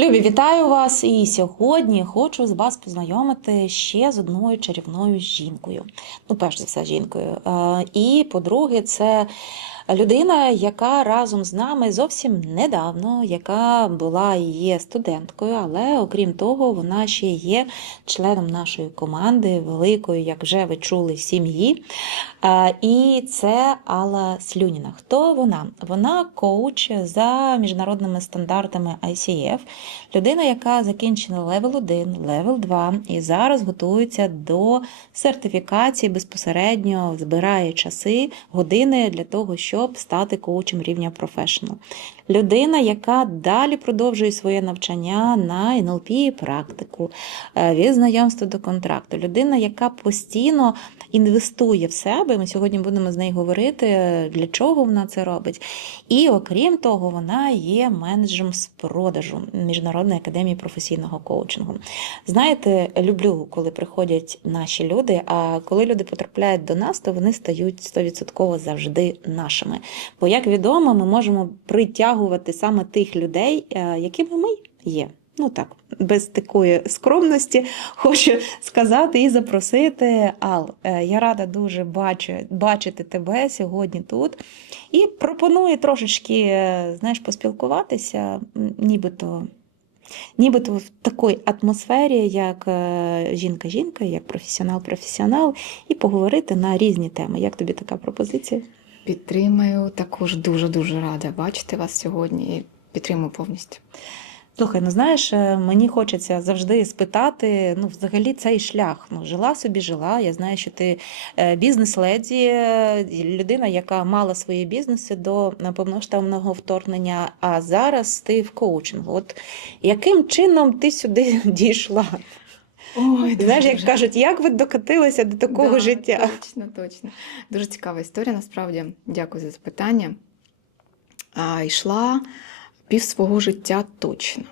Любі, вітаю вас! І сьогодні хочу з вас познайомити ще з одною чарівною жінкою. Ну, перш за все, жінкою. Е, І по-друге, це людина, яка разом з нами зовсім недавно, яка була і є студенткою, але окрім того, вона ще є членом нашої команди, великої, як вже ви чули, сім'ї. І це Алла Слюніна. Хто вона? Вона коуч за міжнародними стандартами ICF, людина, яка закінчила левел 1, левел 2 і зараз готується до сертифікації безпосередньо збирає часи, години для того, щоб стати коучем рівня професіонал. Людина, яка далі продовжує своє навчання на НЛП практику, е, від знайомства до контракту. Людина, яка постійно інвестує в себе. Ми сьогодні будемо з нею говорити, для чого вона це робить. І окрім того, вона є менеджером з продажу Міжнародної академії професійного коучингу. Знаєте, люблю, коли приходять наші люди. А коли люди потрапляють до нас, то вони стають 100% завжди нашими. Бо, як відомо, ми можемо притягувати саме тих людей, е, якими ми є. Ну так, без такої скромності хочу сказати і запросити Ал. е, Я рада дуже бачити тебе сьогодні тут. І пропоную трошечки, е, знаєш, поспілкуватися, нібито. Нібито в такій атмосфері, як жінка-жінка, як професіонал-професіонал, і поговорити на різні теми. Як тобі така пропозиція? Підтримаю, також дуже-дуже рада бачити вас сьогодні і підтримую повністю. Слухай, ну знаєш, е, мені хочеться завжди спитати, ну, взагалі цей шлях. Ну, жила собі, жила. Я знаю, що ти е, бізнес-леді, е, людина, яка мала свої бізнеси до повноштабного вторгнення, а зараз ти в коучингу. От яким чином ти сюди дійшла? Ой, Знаєш, як кажуть, як ви докатилися до такого Да, життя? Точно, точно. Дуже цікава історія, насправді. Дякую за запитання. А, йшла пів свого життя точно.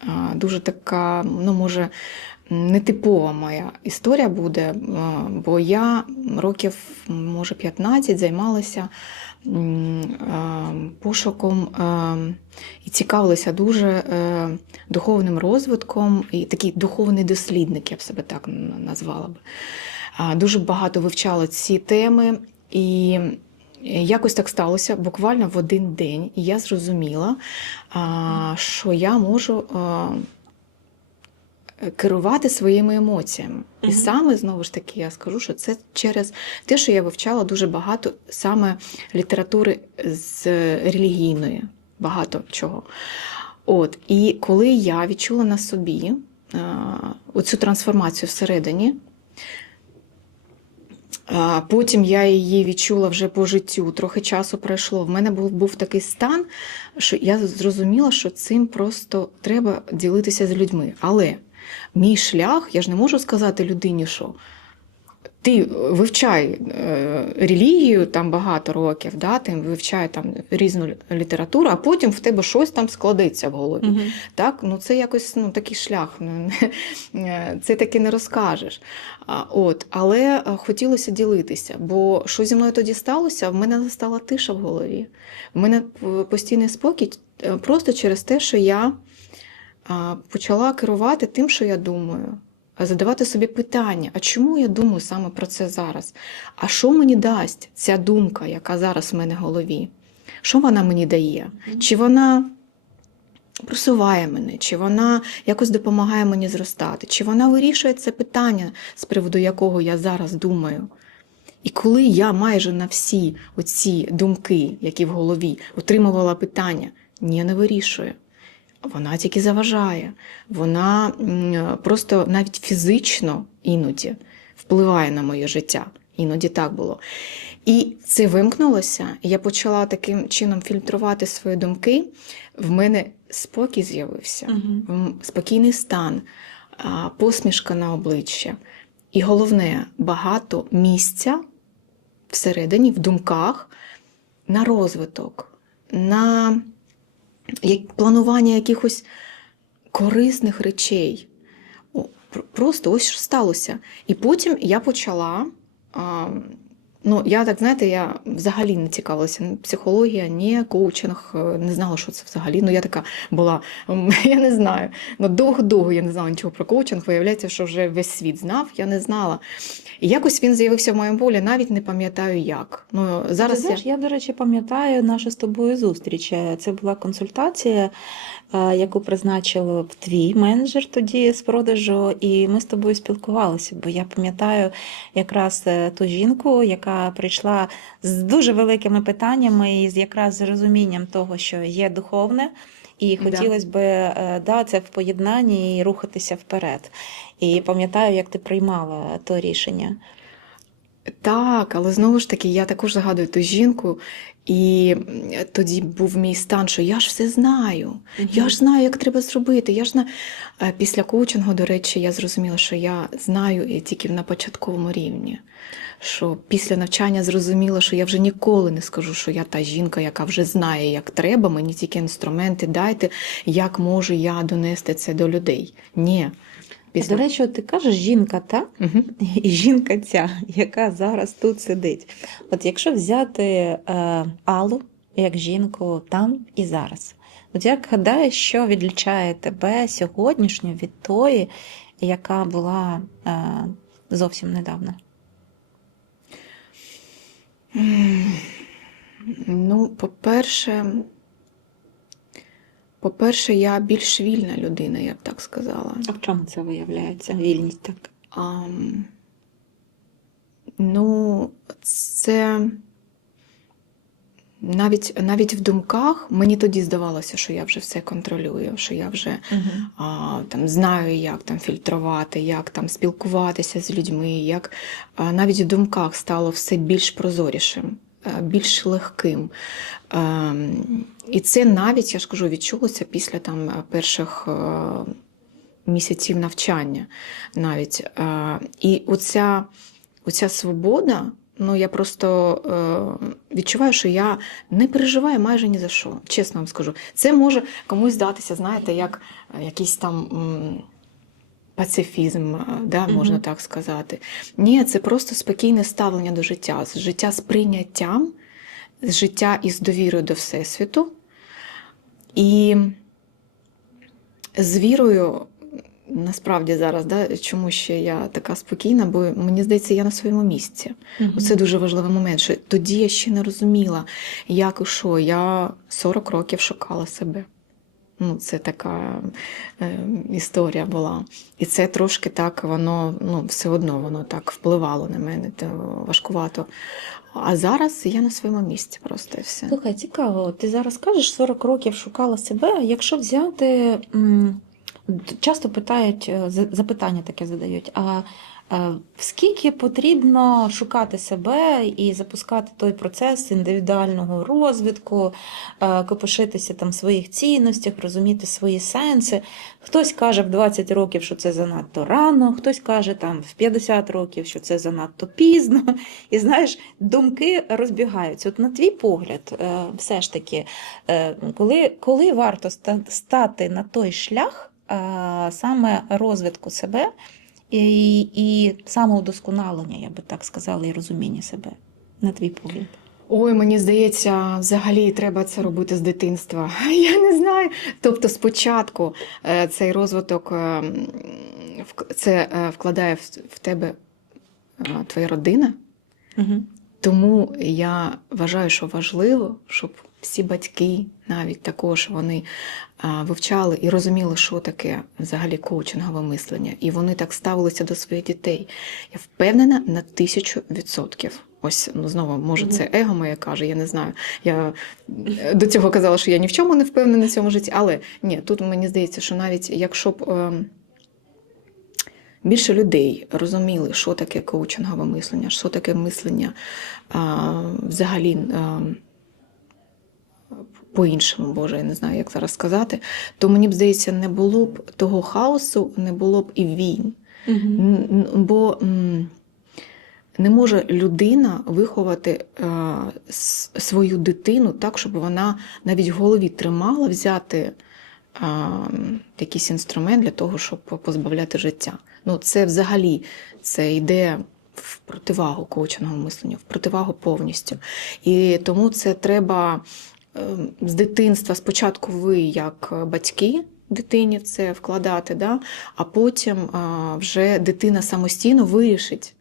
А, дуже така, ну, може, нетипова моя історія буде, бо я років, може, 15 займалася пошуком і цікавилася дуже е, духовним розвитком, і такий духовний дослідник, я б себе так назвала б. Дуже багато вивчала ці теми, і якось так сталося буквально в один день, і я зрозуміла, що я можу а, керувати своїми емоціями. І саме знову ж таки я скажу, що це через те, що я вивчала дуже багато саме літератури з релігійної, багато чого. От, і коли я відчула на собі а, оцю трансформацію всередині, а, Потім я її відчула вже по життю, трохи часу пройшло. В мене був, був такий стан, що я зрозуміла, що цим просто треба ділитися з людьми. Але мій шлях, я ж не можу сказати людині, що ти вивчай е, релігію там багато років, да, ти вивчай там різну літературу, а потім в тебе щось там складеться в голові. Мгм. Так, ну це якось ну, такий шлях. ну, Це таки не розкажеш. От, але е, хотілося ділитися, бо що зі мною тоді сталося? В мене стала тиша в голові. В мене постійний спокій е, просто через те, що я почала керувати тим, що я думаю. Задавати собі питання, а чому я думаю саме про це зараз? А що мені дасть ця думка, яка зараз в мене в голові? Що вона мені дає? Чи вона просуває мене, чи вона якось допомагає мені зростати, чи вона вирішує це питання, з приводу якого я зараз думаю. І коли я майже на всі оці думки, які в голові, отримувала питання, ні, не вирішує. Вона тільки заважає, вона просто навіть фізично іноді впливає на моє життя. Іноді так було. І це вимкнулося, я почала таким чином фільтрувати свої думки. В мене спокій з'явився, м, спокійний стан, посмішка на обличчя. І головне, багато місця всередині, в думках на розвиток, на планування якихось корисних речей. Просто ось що сталося. І потім я почала а, Ну, я так знаєте, я взагалі не цікавилася психологія, ні коучинг, е, не знала, що це взагалі. Ну, я така була, я не знаю. Ну, довго-довго я не знала нічого про коучинг. Виявляється, що вже весь світ знав, я не знала. І якось він з'явився в моєму полі, навіть не пам'ятаю як. Ну, зараз я... знаєш, я, до речі, пам'ятаю нашу з тобою зустріч. Е, Це була консультація, е, яку призначив твій менеджер тоді з продажу, і ми з тобою спілкувалися. Бо я пам'ятаю якраз е, ту жінку, яка прийшла з дуже великими питаннями і з якраз з розумінням того, що є духовне. І хотілося б е, да, це в поєднанні і рухатися вперед. І пам'ятаю, як ти приймала то рішення. Так, але знову ж таки, я також згадую ту жінку, і тоді був мій стан, що я ж все знаю. Я ж знаю, як треба зробити. Я ж знаю. Е, Після коучингу, до речі, я зрозуміла, що я знаю і тільки на початковому рівні. Що після навчання зрозуміла, що я вже ніколи не скажу, що я та жінка, яка вже знає, як треба, мені тільки інструменти дайте, як можу я донести це до людей. Ні. До речі, от ти кажеш жінка та Угу. і жінка ця, яка зараз тут сидить. От якщо взяти е, Аллу як жінку там і зараз, от як гадаєш, що відлічає тебе сьогоднішню від тої, яка була е, зовсім недавно? Ну, по-перше, по-перше, я більш вільна людина, я б так сказала. А в чому це виявляється? Вільність так. Ам, ну, це навіть, навіть в думках мені тоді здавалося, що я вже все контролюю, що я вже а, там, знаю, як там фільтрувати, як там спілкуватися з людьми, як а, навіть в думках стало все більш прозорішим, більш легким. Ем, І це навіть, я ж кажу, відчулося після там перших е, місяців навчання навіть. Е, І оця, оця свобода. Ну, я просто е, відчуваю, що я не переживаю майже ні за що, чесно вам скажу. Це може комусь здатися, знаєте, як е, якийсь там м, пацифізм, е, да, можна так сказати. Ні, це просто спокійне ставлення до життя, життя з прийняттям, з життя із довірою до Всесвіту. І з вірою, насправді зараз, да, чому ще я така спокійна, бо мені здається, я на своєму місці. Оце дуже важливий момент. Що тоді я ще не розуміла, як і що. Я 40 років шукала себе. Ну, це така е, історія була. І це трошки так, воно ну, все одно воно так впливало на мене, то важкувато. А зараз я на своєму місці просто все. Слухай, цікаво, ти зараз кажеш 40 років шукала себе. Якщо взяти, часто питають, е, запитання таке задають. А скільки потрібно шукати себе і запускати той процес індивідуального розвитку, е, копошитися там своїх цінностях, розуміти свої сенси? Хтось каже в 20 років, що це занадто рано, хтось каже там в 50 років, що це занадто пізно. І знаєш, думки розбігаються. От на твій погляд, е, все ж таки, е, коли, коли варто стати на той шлях е, саме розвитку себе і, і самоудосконалення, я би так сказала, і розуміння себе, на твій погляд? Ой, мені здається, взагалі треба це робити з дитинства. Я не знаю. Тобто, спочатку е, цей розвиток е, це е, вкладає в тебе твоя родина. Угу. Тому я вважаю, що важливо, щоб всі батьки навіть також вони вивчали і розуміли, що таке взагалі коучингове мислення. І вони так ставилися до своїх дітей. Я впевнена на тисячу відсотків. Ось ну знову, може, це его моє каже, я не знаю. Я е, до цього казала, що я ні в чому не впевнена в цьому житті, але ні, тут мені здається, що навіть якщо б. ем, більше людей розуміли, що таке коучингове мислення, що таке мислення а, взагалі а, по-іншому, Боже, я не знаю, як зараз сказати, то мені б здається, не було б того хаосу, не було б і війн. Н- Бо не може людина виховати е, свою дитину так, щоб вона навіть в голові тримала взяти е, якийсь інструмент для того, щоб позбавляти життя. Ну, це взагалі це йде в противагу коучинговому мисленню, в противагу повністю. І тому це треба з дитинства спочатку ви як батьки. Дитині це вкладати, да? а потім вже дитина самостійно вирішить,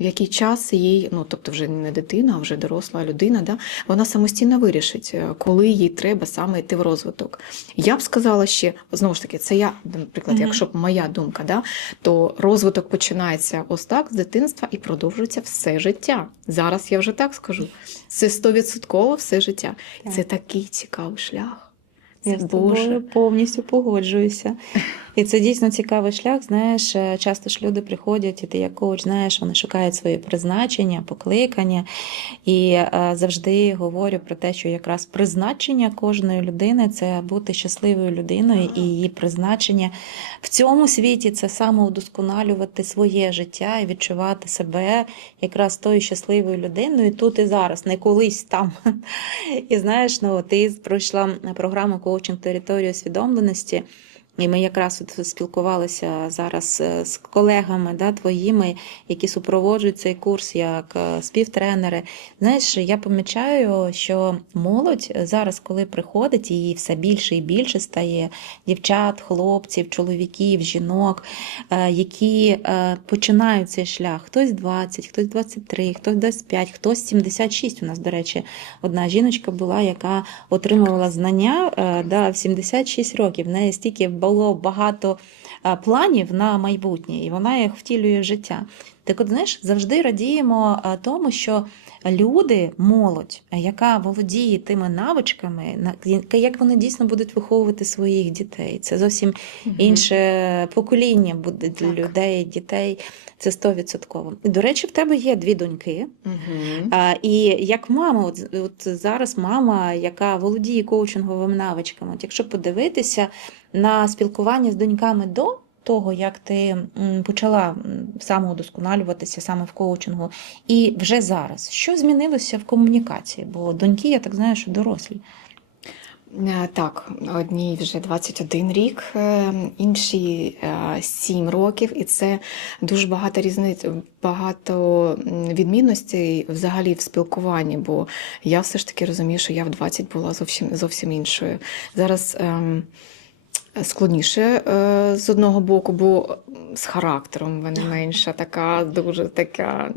в який час їй, ну тобто вже не дитина, а вже доросла людина, да? вона самостійно вирішить, е, коли їй треба саме йти в розвиток. Я б сказала ще, знову ж таки, це я, наприклад, Мгм. якщо б моя думка, да? то розвиток починається ось так з дитинства і продовжується все життя. Зараз я вже так скажу. Це стовідсотково все життя. І Так. Це такий цікавий шлях. Це Я з тобою повністю погоджуюся. І це дійсно цікавий шлях. Знаєш, е, часто ж люди приходять, і ти як коуч, знаєш, вони шукають своє призначення, покликання. І е, завжди говорю про те, що якраз призначення кожної людини це бути щасливою людиною, і її призначення в цьому світі це самоудосконалювати своє життя і відчувати себе якраз тою щасливою людиною тут і зараз, не колись там. І знаєш, ну ти пройшла програму коучинг території усвідомленості. І ми якраз от спілкувалися зараз е, з колегами да, твоїми, які супроводжують цей курс як е, співтренери. Знаєш, я помічаю, що молодь зараз, коли приходить, її все більше і більше стає дівчат, хлопців, чоловіків, жінок, е, які починають цей шлях. Хтось 20, хтось 23, хтось 25, хтось 76. У нас, до речі, одна жіночка була, яка отримувала знання да, в 76 років. В неї стільки було багато е, планів на майбутнє, і вона їх втілює в життя. Так от, знаєш, завжди радіємо тому, що люди, молодь, яка володіє тими навичками, на- як вони дійсно будуть виховувати своїх дітей. Це зовсім інше покоління буде для Так. людей, дітей. Це 100%. До речі, в тебе є дві доньки. Мгм. А, і як мама, от, от зараз мама, яка володіє коучинговими навичками, от якщо подивитися на спілкування з доньками до того, як ти почала самоудосконалюватися саме в коучингу, і вже зараз, що змінилося в комунікації? Бо доньки, я так знаю, що дорослі. Е, Так, одній вже 21 рік, е, іншій 7 років, і це дуже багато різниць, багато відмінностей взагалі в спілкуванні, бо я все ж таки розумію, що я в 20 була зовсім зовсім іншою. Зараз ем, складніше е, з одного боку, бо з характером вона менша, така дуже така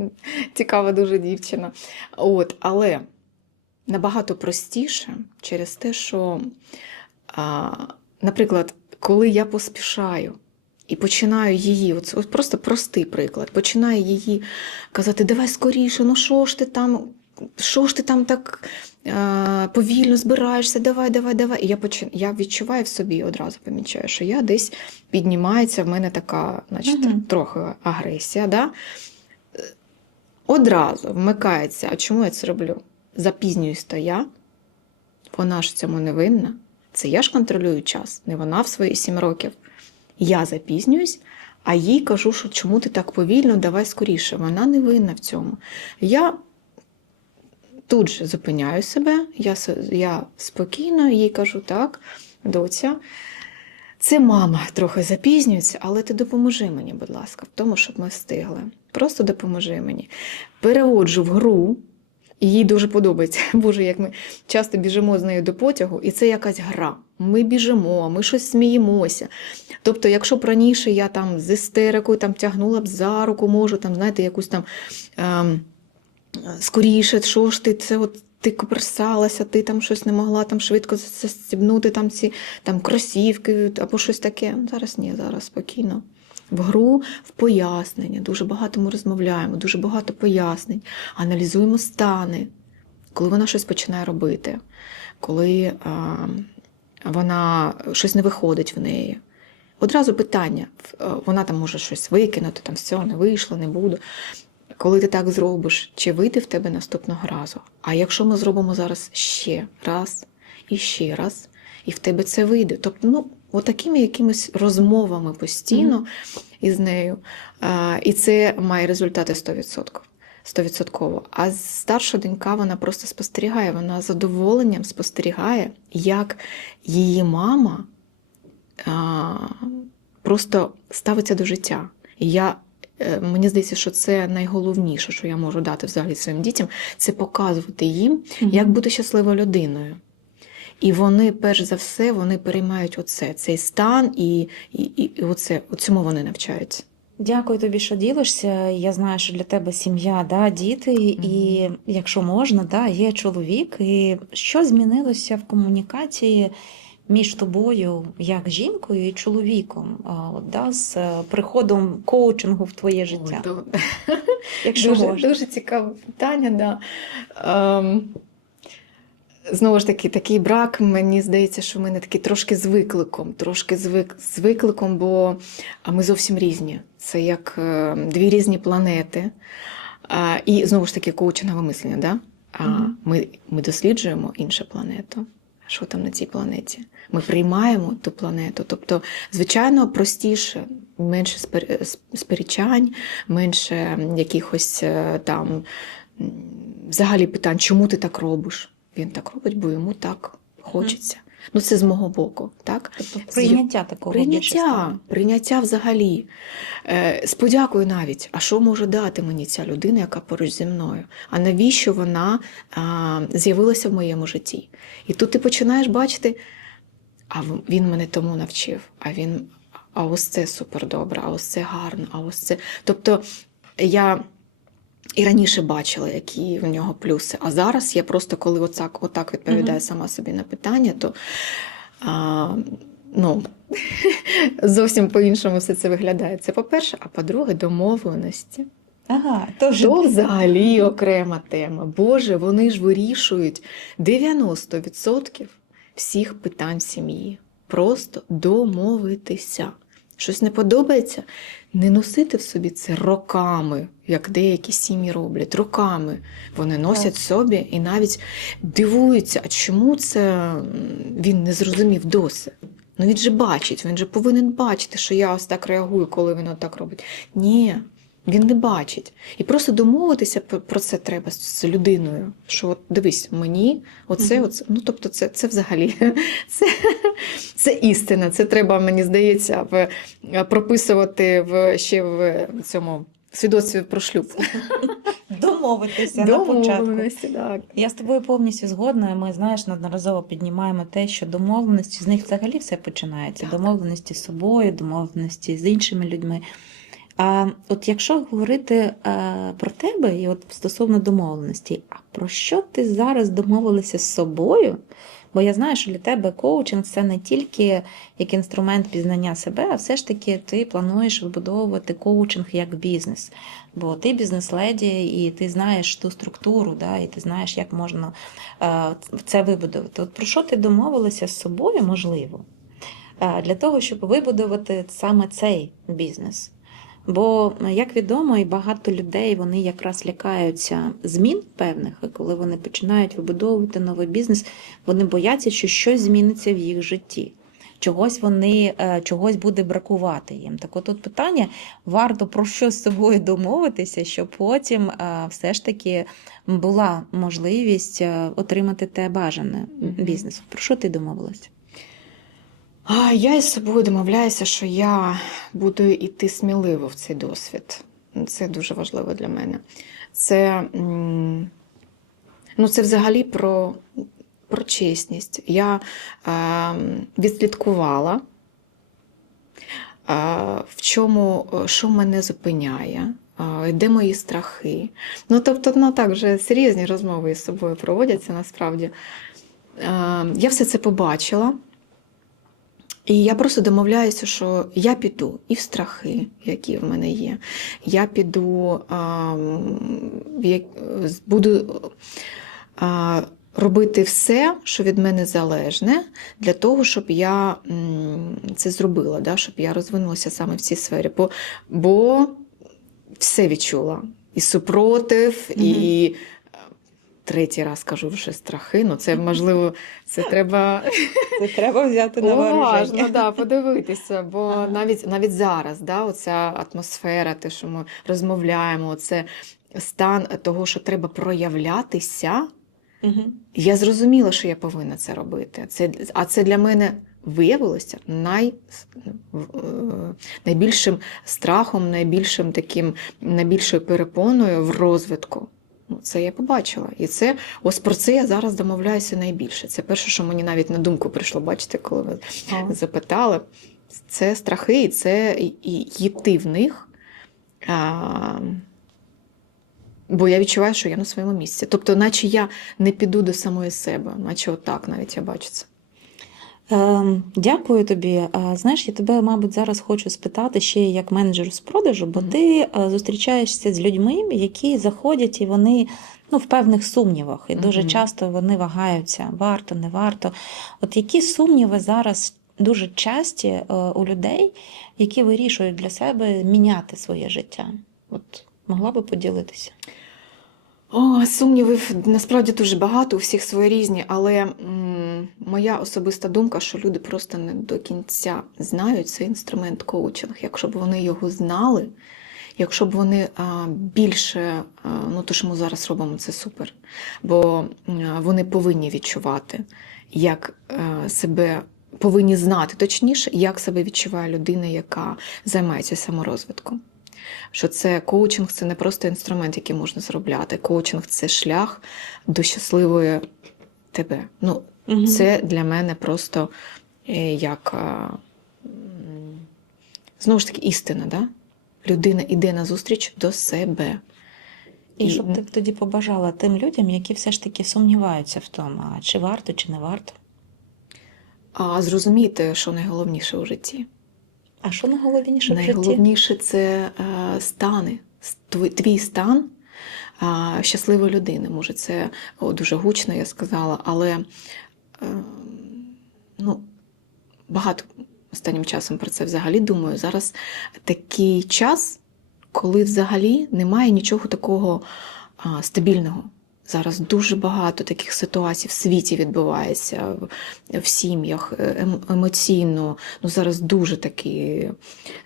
цікава дуже дівчина. От, але набагато простіше через те, що, наприклад, коли я поспішаю і починаю її, от, просто простий приклад, починаю її казати, давай скоріше, ну що ж ти там, що ж ти там так повільно збираєшся, давай, давай, давай. І я, почин... я відчуваю в собі одразу помічаю, що я десь піднімається в мене така, значить, Мгм. трохи агресія. Да? Е, Одразу вмикається, а чому я це роблю? запізнююсь то я, вона ж цьому не винна. Це я ж контролюю час, не вона в свої сім років. Я запізнююсь, а їй кажу, що чому ти так повільно, давай скоріше. Вона не винна в цьому. Я тут же зупиняю себе, я, я спокійно їй кажу, так, доця. Це мама трохи запізнюється, але ти допоможи мені, будь ласка, в тому, щоб ми встигли. Просто допоможи мені. Переводжу в гру, і їй дуже подобається. Боже, як ми часто біжимо з нею до потягу, і це якась гра. Ми біжимо, ми щось сміємося. Тобто, якщо б раніше я там з істерикою там тягнула б за руку, можу там, знаєте, якусь там ем, скоріше, що ж ти це от. Ти коперсалася, ти там щось не могла там швидко застібнути там ці там кросівки або щось таке. Зараз ні, зараз спокійно. В гру в пояснення. Дуже багато ми розмовляємо, дуже багато пояснень, аналізуємо стани, коли вона щось починає робити, коли а, вона щось не виходить в неї. Одразу питання: вона там може щось викинути, там все, не вийшло, не буду. Коли ти так зробиш, чи вийде в тебе наступного разу? А якщо ми зробимо зараз ще раз і ще раз, і в тебе це вийде. Тобто, ну, отакими якимись розмовами постійно із нею. А, і це має результати 100%. 100%. А старша донька вона просто спостерігає, вона з задоволенням спостерігає, як її мама а, просто ставиться до життя. Я мені здається, що це найголовніше, що я можу дати взагалі своїм дітям, це показувати їм, як бути щасливою людиною. І вони, перш за все, вони переймають оце, цей стан, і, і, і, оце, цьому вони навчаються. Дякую тобі, що ділишся. Я знаю, що для тебе сім'я, да, діти, і якщо можна, да, є чоловік. І що змінилося в комунікації між тобою, як жінкою і чоловіком, от, да, з е, приходом коучингу в твоє життя? То- Якщо дуже, можна. дуже цікаве питання, да. Ем, знову ж таки, такий брак, мені здається, що в мене такий трошки з викликом, трошки з, з викликом, бо ми зовсім різні. Це як е, дві різні планети. І знову ж таки, коучингове мислення. Да? А, ми, ми досліджуємо іншу планету. Що там на цій планеті? Ми приймаємо ту планету. Тобто, звичайно, простіше, менше сперечань, менше якихось е, там взагалі питань, чому ти так робиш? Він так робить, бо йому так хочеться. Ну, це з мого боку, так? Тобто прийняття такого Прийняття, прийняття взагалі. Е, з подякою навіть, а що може дати мені ця людина, яка поруч зі мною? А навіщо вона з'явилася в моєму житті? І тут ти починаєш бачити, а він мене тому навчив, а він, а ось це супер добре, а ось це гарно, а ось це. Тобто я. І раніше бачила, які в нього плюси. А зараз я просто, коли отак, отак відповідаю сама собі на питання, то а, ну, зовсім по-іншому все це виглядає. Це по-перше, а по-друге, домовленості. Ага, тож То взагалі окрема тема. Боже, вони ж вирішують 90% всіх питань сім'ї. Просто домовитися. Щось не подобається, не носити в собі це роками, як деякі сім'ї роблять. Роками вони носять так. собі і навіть дивуються, а чому це він не зрозумів досі. Ну він же бачить, він же повинен бачити, що я ось так реагую, коли він отак робить. Ні, він не бачить. І просто домовитися про- це треба з- людиною. Що от дивись, мені оце, Мгм. оце. Ну тобто, це, це взагалі це, це істина. Це треба, мені здається, в, прописувати в ще в цьому свідоцтві про шлюб. домовитися на початку. Так. Я з тобою повністю згодна. Ми знаєш, неодноразово піднімаємо те, що домовленості з них взагалі все починається. Так. Домовленості з собою, домовленості з іншими людьми. А от якщо говорити е, про тебе, і от стосовно домовленості, а про що ти зараз домовилася з собою? Бо я знаю, що для тебе коучинг це не тільки як інструмент пізнання себе, а все ж таки ти плануєш вибудовувати коучинг як бізнес. Бо ти бізнес-леді, і ти знаєш ту структуру, да, і ти знаєш, як можна е, це вибудувати. От про що ти домовилася з собою, можливо, е, для того, щоб вибудувати саме цей бізнес. Бо, як відомо, і багато людей вони якраз лякаються змін певних, і коли вони починають вибудовувати новий бізнес, вони бояться, що щось зміниться в їх житті. Чогось вони е, чогось буде бракувати їм. Так от тут питання: варто про що з собою домовитися, щоб потім е, все ж таки була можливість е, отримати те бажане Мгм. бізнес. Про що ти домовилась? Я із собою домовляюся, що я буду йти сміливо в цей досвід. Це дуже важливо для мене. Це, ну, це взагалі про, про чесність. Я е, відслідкувала, е, в чому, що мене зупиняє. Де мої страхи? Ну, тобто, ну так вже серйозні розмови із собою проводяться насправді. Я все це побачила. І я просто домовляюся, що я піду і в страхи, які в мене є. Я піду, а, буду а, робити все, що від мене залежне, для того, щоб я це зробила, да, щоб я розвинулася саме в цій сфері. Бо, бо все відчула. І супротив, і. Третій раз кажу вже страхи, ну це можливо, це треба Це треба взяти Уважно, да, подивитися, бо Ага. навіть навіть зараз, да, оця атмосфера, те, що ми розмовляємо, це стан того, що треба проявлятися. Угу. Я зрозуміла, що я повинна це робити. Це, а це для мене виявилося най, е, найбільшим страхом, найбільшим таким, найбільшою перепоною в розвитку. Ну, це я побачила. І це ось про це я зараз домовляюся найбільше. Це перше, що мені навіть на думку прийшло, бачите, коли ви запитали. Це страхи, і це і йти в них. А, бо я відчуваю, що я на своєму місці. Тобто, наче я не піду до самої себе, наче отак навіть я бачу це. Ем, Дякую тобі. Знаєш, я тебе, мабуть, зараз хочу спитати ще як менеджер з продажу, бо ти е, зустрічаєшся з людьми, які заходять і вони ну, в певних сумнівах, і дуже часто вони вагаються, варто, не варто. От які сумніви зараз дуже часті е, у людей, які вирішують для себе міняти своє життя? От могла би поділитися? О, сумнівів насправді дуже багато, у всіх свої різні, але м, моя особиста думка, що люди просто не до кінця знають цей інструмент коучинг. Якщо б вони його знали, якщо б вони а, більше, а, ну то, що ми зараз робимо, це супер. Бо м, вони повинні відчувати, як е, себе. Повинні знати точніше, як себе відчуває людина, яка займається саморозвитком що це коучинг це не просто інструмент, який можна зробляти. Коучинг це шлях до щасливої тебе. Ну, Мгм. це для мене просто е, як знову ж таки істина. Да? Людина йде на зустріч до себе. І що б ти тоді побажала тим людям, які все ж таки сумніваються в тому, чи варто, чи не варто? А зрозуміти, що найголовніше у житті. А що найголовніше в житті? Найголовніше це е, стани. Твій, стан щасливої людини. Може, це о, дуже гучно, я сказала, але е, ну, багато останнім часом про це взагалі думаю. Зараз такий час, коли взагалі немає нічого такого стабільного. Зараз дуже багато таких ситуацій в світі відбувається, в, сім'ях е, ем- емоційно. Ну, зараз дуже такий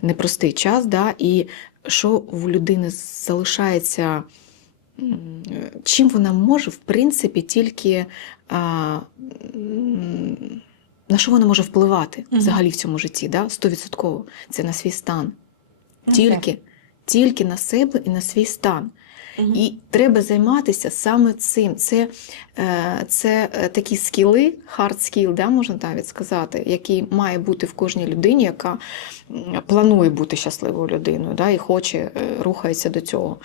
непростий час, да? і що в людини залишається, чим вона може, в принципі, тільки а, на що вона може впливати взагалі в цьому житті, да? 100%. Це на свій стан. Ну, Тільки, тільки на себе і на свій стан. Мгм. І треба займатися саме цим. Це, е, це е, такі скіли, hard skill, да, можна навіть сказати, який має бути в кожній людині, яка планує бути щасливою людиною да, і хоче, е, рухається до цього.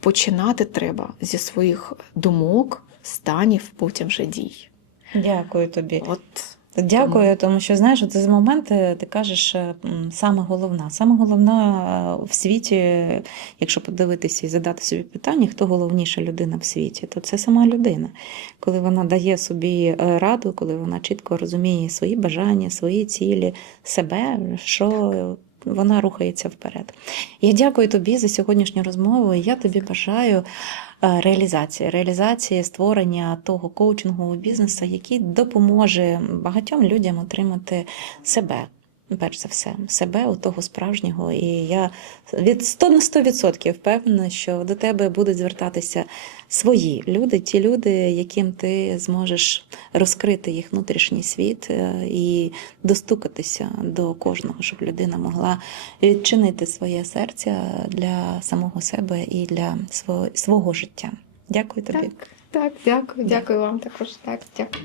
Починати треба зі своїх думок, станів, потім вже дій. Дякую тобі. От Дякую, тому що знаєш, це з моменти ти кажеш е, саме головна. Саме головна е, в світі, якщо подивитися і задати собі питання, хто головніша людина в світі, то це сама людина. Коли вона дає собі е, раду, коли вона чітко розуміє свої бажання, свої цілі, себе, що вона рухається вперед. Я дякую тобі за сьогоднішню розмову. і Я тобі бажаю е, реалізації, реалізації створення того коучингового бізнесу, який допоможе багатьом людям отримати себе. Перш за все, себе у того справжнього, і я від 100 на 100% впевнена, що до тебе будуть звертатися свої люди, ті люди, яким ти зможеш розкрити їх внутрішній світ е, і достукатися до кожного, щоб людина могла відчинити своє серце для самого себе і для свого, свого життя. Дякую тобі. так, так, дякую, дякую вам також. Так, дякую.